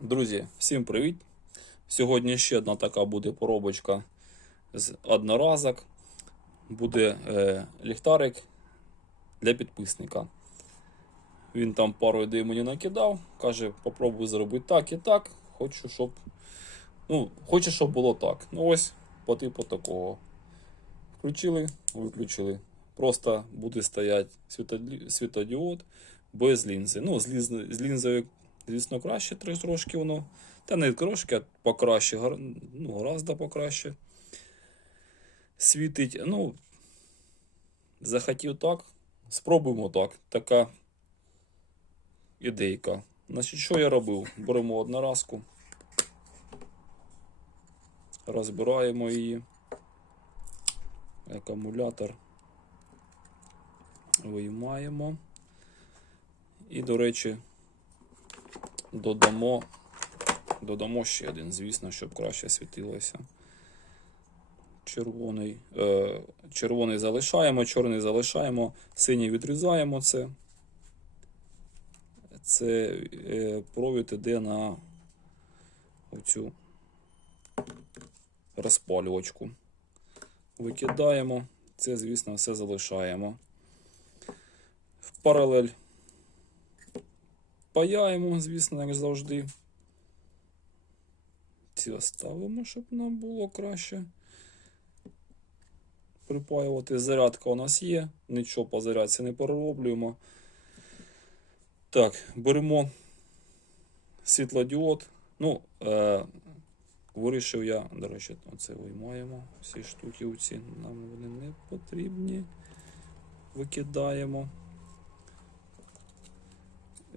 Друзі, всім привіт! Сьогодні ще одна така буде поробочка з одноразок. Буде е, ліхтарик для підписника. Він там пару ідей мені накидав. Каже, попробуй зробити так і так. Хочу, щоб. Ну, хочу, щоб було так. Ну ось, по типу такого. Включили, виключили. Просто буде стояти світодіод без лінзи. Ну, з, лінзи, звісно, краще тр- трошки воно. Та не трошки, а покраще, ну, гораздо покраще. Світить. Ну, захотів так. Спробуємо так. Така ідейка. Значить, що я робив? Беремо одноразку, розбираємо її. Акумулятор виймаємо. І, до речі, додамо, додамо ще один, звісно, щоб краще світилося. Червоний, е, червоний залишаємо, чорний залишаємо, синій відрізаємо це. Це е, провід іде на оцю розпалювачку. Викидаємо, це, звісно, все залишаємо. В паралель паяємо, звісно, як завжди. Ці оставимо, щоб нам було краще припаювати. Зарядка у нас є, нічого по зарядці не перероблюємо. Так, беремо світлодіод. Ну, е, вирішив я, до речі, оце виймаємо. Всі штуки оці нам вони не потрібні. Викидаємо.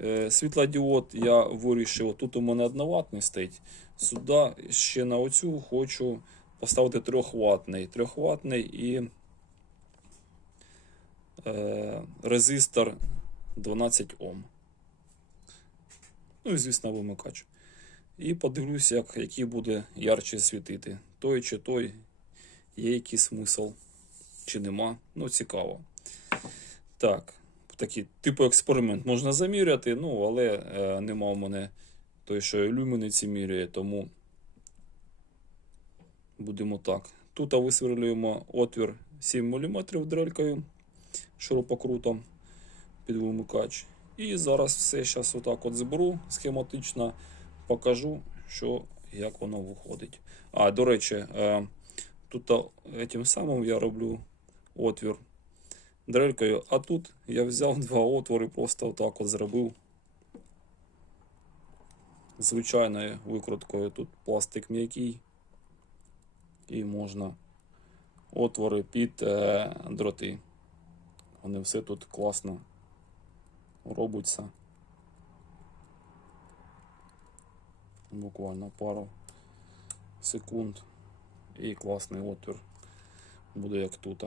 Е, Світлодіод я вирішив, тут у мене одноватний стоїть. Сюди ще на оцю хочу поставити трьохватний. Трьохватний і е, резистор 12 Ом. Ну і, звісно, вимикач. І подивлюсь, як, який буде ярче світити. Той чи той, є якийсь смисл, чи нема. Ну, цікаво. Так, такий типу експеримент можна заміряти, ну, але е, нема в мене той, що ілюміниці міряє, тому будемо так. Тут висверлюємо отвір 7 мм дрелькою шурупокрутом під вимикач. І зараз все зараз отак от зберу схематично, покажу, що як воно виходить. А, до речі, е, тут а, тим самим я роблю отвір дрелькою, а тут я взяв два отвори, просто отак от зробив звичайною викруткою. Тут пластик м'який і можна отвори під е, дроти. Вони все тут класно робиться. Буквально пару секунд і класний отвір буде як тут.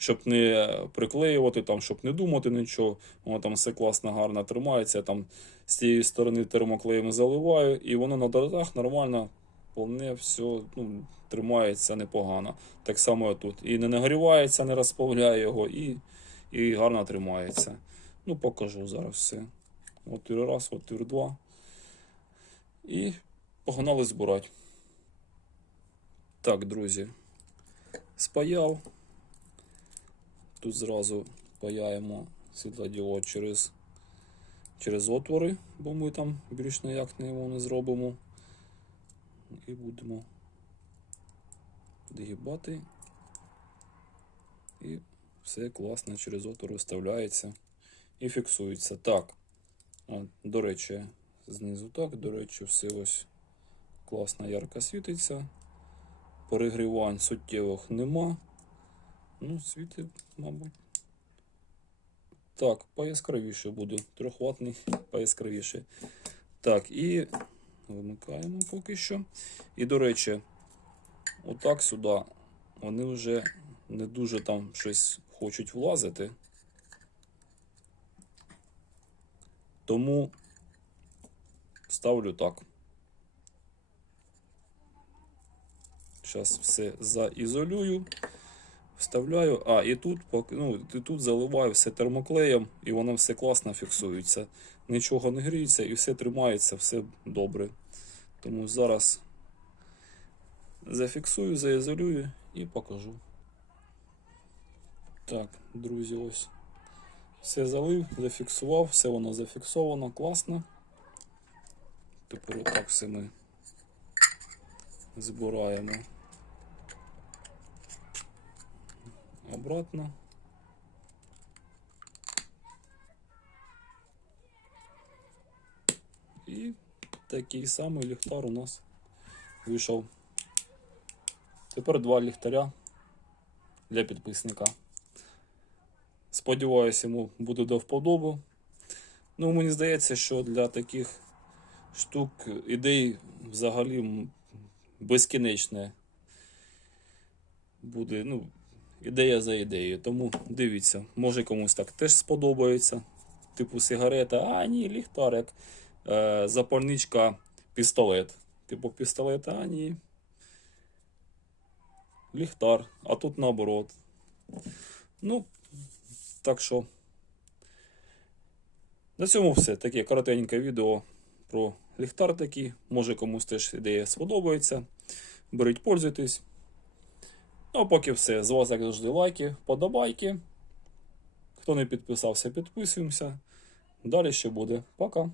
Щоб не приклеювати, там, щоб не думати нічого, воно там все класно, гарно тримається. Я там з цієї сторони термоклеєм заливаю, і воно на дротах нормально, повне все ну, тримається непогано. Так само тут. І не нагрівається, не розплавляє його, і, і гарно тримається. Ну, покажу зараз все. Отвір раз, отвір два. І погнали збирати. Так, друзі, спаяв. Тут зразу паяємо світлодіод через, через отвори, бо ми там більш ніяк не його не зробимо. І будемо догибати. І все класно через отвори вставляється і фіксується. Так. До речі, знизу так, до речі, все ось класно ярко світиться. Перегрівань суттєвих нема. Ну, світить, мабуть. Так, пояскравіше буде. Трьохватний пояскравіше. Так, і вимикаємо поки що. І, до речі, отак сюди вони вже не дуже там щось хочуть влазити. Тому ставлю так. Зараз все заізолюю. Вставляю, а і тут, ну, і тут заливаю все термоклеєм, і воно все класно фіксується. Нічого не гріється і все тримається, все добре. Тому зараз зафіксую, заізолюю і покажу. Так, друзі, ось. Все залив, зафіксував, все воно зафіксовано, класно. Тепер отак все ми збираємо обратно. І такий самий ліхтар у нас вийшов. Тепер два ліхтаря для підписника. Сподіваюся, йому буде до вподобу. Ну, мені здається, що для таких штук ідей взагалі безкінечне буде, ну, ідея за ідеєю. Тому дивіться, може комусь так теж сподобається. Типу сигарета, а ні, ліхтарик, е, запальничка, пістолет. Типу пістолет, а ні. Ліхтар, а тут наоборот. Ну, так що. На цьому все. Таке коротеньке відео про ліхтар такий. Може комусь теж ідея сподобається. Беріть, пользуйтесь. Ну, поки все. З вас, як завжди, лайки, подобайки. Хто не підписався, підписуємося. Далі ще буде. Пока.